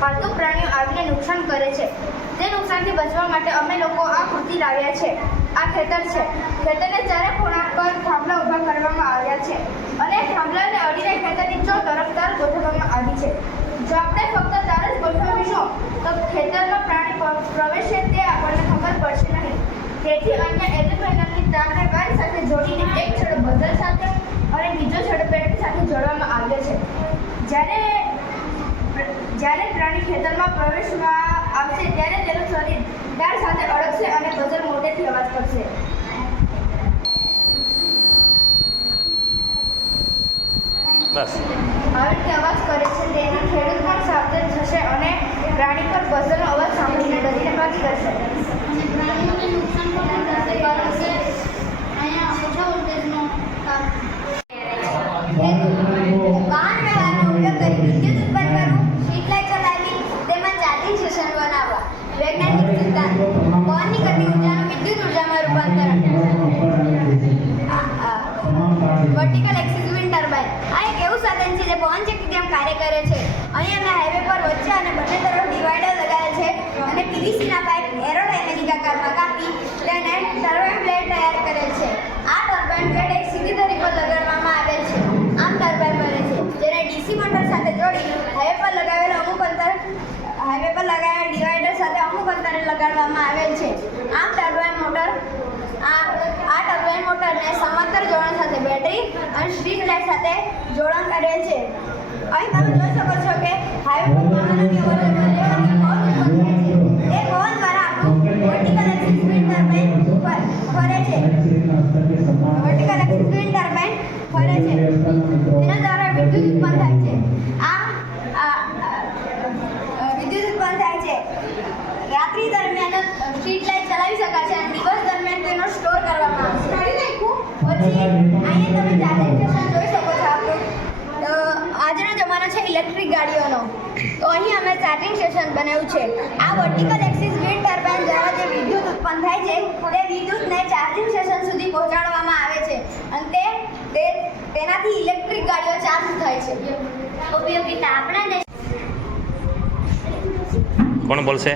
પાલતુ પ્રાણીઓ આવીને નુકસાન કરે છે. તે નુકસાનથી બચવા માટે અમે લોકો આ કૃતિ લાવ્યા છે. આ ખેતર છે. ખેતરને ચારે ખૂણા પર થાંભલા ઊભા કરવામાં આવ્યા છે અને થાંભલાને અડીને ખેતરની ચો તરફ તાર ગોઠવવામાં આવી છે. જો આપણે ફક્ત તાર જ ગોઠવીશું, તો ખેતરમાં પ્રાણી પ્રવેશે તે આપણને ખબર પડશે નહીં. તેથી અન્ય એલ્યુમિનિયમની તારને વાયર સાથે જોડીને એક છેડો બદલ સાથે અને બીજો છેડો બેટરી સાથે જોડવામાં આવ્યો છે. જ્યારે જ્યારે પ્રાણી ખેતરમાં પ્રવેશવા આવશે ત્યારે તેનું શરીર ડાળ સાથે અડકશે અને બઝર મોટેથી અવાજ કરશે. બસ. આવી રીતે અવાજ કરે છે. તેની ખેડૂત પણ સાવચેત થશે અને વૈજ્ઞાનિક સિદ્ધાંત પવનની ગતિ ઉર્જાનું વિદ્યુત ઉર્જામાં રૂપાંતરણ વર્ટિકલ એક્સિસ લગાડવામાં આવેલ છે. આમ ટર્બાઇન મોટર, આ આ ટર્બાઇન મોટરને સમાંતર જોડાણ સાથે બેટરી અને સ્ટ્રીટ લાઇટ સાથે જોડાણ કરેલ છે. અહીં તમે જોઈ શકો છો કે હાઈવે પર વાહનોની છે. એ પવન દ્વારા આપણું વર્ટિકલ એક્સિસ ટર્બાઇન ફરે છે. વર્ટિકલ એક્સિસ ટર્બાઇન ફરે છે. તેના દ્વારા વિદ્યુત ઉત્પન્ન થાય છે. આ આ- આ- વિદ્યુત ઉત્પન્ન થાય છે. રાત્રિ દરમિયાન સ્ટ્રીટ લાઇટ ચલાવી શકાય છે અને દિવસ દરમિયાન તેનો સ્ટોર કરવામાં આવશે. નાખ્યું પછી અહીંયા તમે સ્ટેશન જોઈ શકો છો આપણું. આજનો જમાનો છે ઇલેક્ટ્રિક ગાડીઓનો. તો અહીં અમે ચાર્જિંગ સ્ટેશન બનાવ્યું છે. આ વર્ટિકલ એક્સિસ વિન્ડ ટર્બાઇન દ્વારા જે વિદ્યુત ઉત્પન્ન થાય છે તે વિદ્યુતને ચાર્જિંગ સ્ટેશન સુધી પહોંચાડવામાં આવે છે. અને તે તે તેનાથી ઇલેક્ટ્રિક ગાડીઓ ચાર્જ થાય છે. ઉપયોગિતા આપણા દેશ કોણ બોલશે?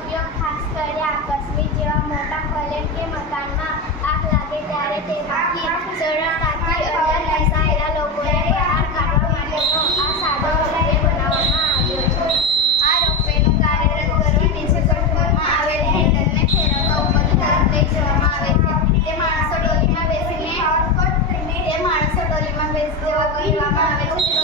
ઉપયોગ ખાસ કરીને આકસ્મિક જેવા મોટા કોલેજ કે મકાનમાં આગ લાગે ત્યારે તેમાંથી સરળતાથી અલગ ફસાયેલા લોકોને બહાર કાઢવા માટેનો આ સાધો રસ્તે બનાવવામાં આવ્યો છે. આ રોપવેનું કાર્યરત કરવા નીચે સંપર્કમાં આવેલ હેન્ડલને ફેરવવા ઉપર તરફ લઈ જવામાં આવે છે. તે માણસો ડોલીમાં બેસીને તે માણસો ડોલીમાં બેસી દેવા કહેવામાં આવે છે.